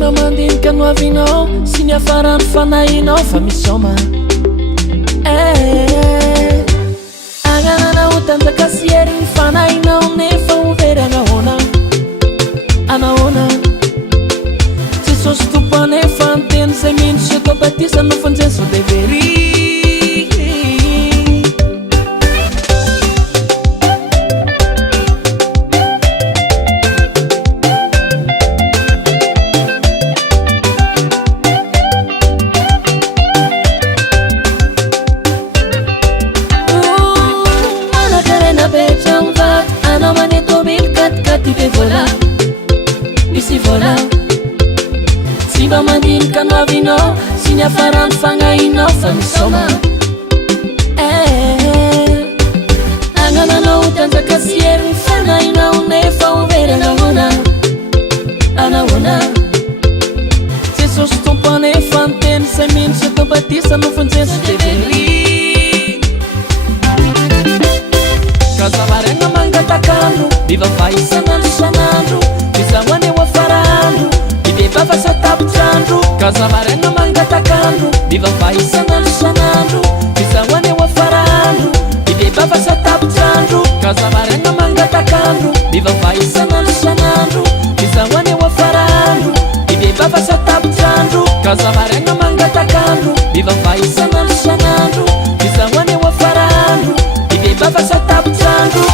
Sima mandinika no avinao sy ny afarany fanahinao fa misoma agnananao tanjaka sy ery ny fanahinao nefa overy anahoana anahoana Jesosy tompo anefa anteny zay mino sy atao batisa no fonjeny so devery Sima mandinika no avinao sy ny afarany fanahinao fa misoma agnananao tanjaka sy ery ny fanahinao nefa overy anahoana anahoana Jesosy tompo anefa anteny zay mino sy atao batisa no fonjeny sy devery Kazavarena mangatakandro mivavay isanandro isanandro mizahoany eo afarandro ibebava satapitrandro Kazavarena mangatakandro mivavay isanandro isanandro mizahoany eo afarandro ibebava satapitrandro Kazavarena mangatakandro mivavay isanandro isanandro mizahoany eo afarandro ibebava satapitrandro Kazavarena mangatakandro mivavay isanandro isanandro mizahoany eo afarandro ibebava satapitrandro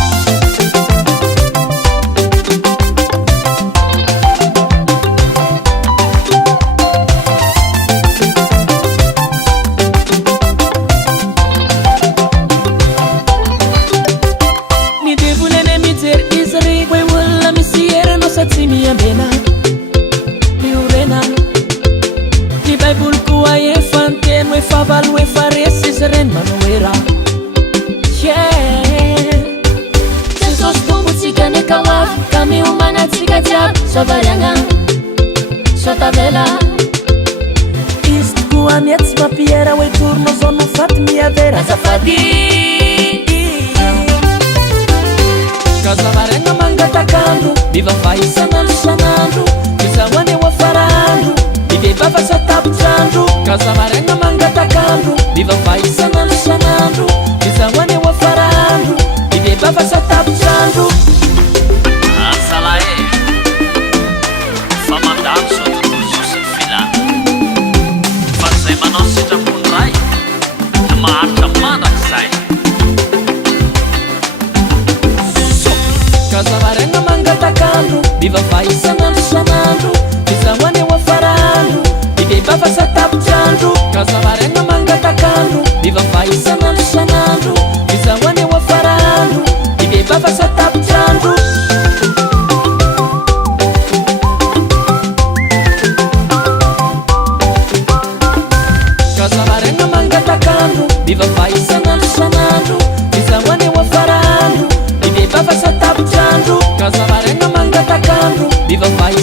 Tsy miambena miorena ny Bible koa efa anteny hoe favalo efa resy izy reny manoera Jesosy tombotsika neka hoavy ka miomanatsika jiaby soavariagna soatavela izy tokoa mia tsy mampiera hoe torona zao no faty miavera azafady Kazavarena mangatakandro mivavay isanandro isanandro mizahoany eo afarandro ibebava satapitrandro Kazavarena mangatakandro mivavay isanandro isanandro mizahoany eo afarandro ibebava satapitrandro Asala fa mandalo so tontolo Jesosy ny filana fa zay manao sitrapony ray da maharitra mandrak'izay Kazavarena mangatakandro mivavay isanandro isanandro mizahoany eo afarandro ibebava satapitrandro Kazavarena mangatakandro mivavay isanandro isanandro mizahoany eo afarandro ibebava satapitrandro Kazavarena mangatakandro mivavay isanandro isanandro mizahoany eo afarandro ibebava satapitrandro Kazavarena mangatakandro mivavay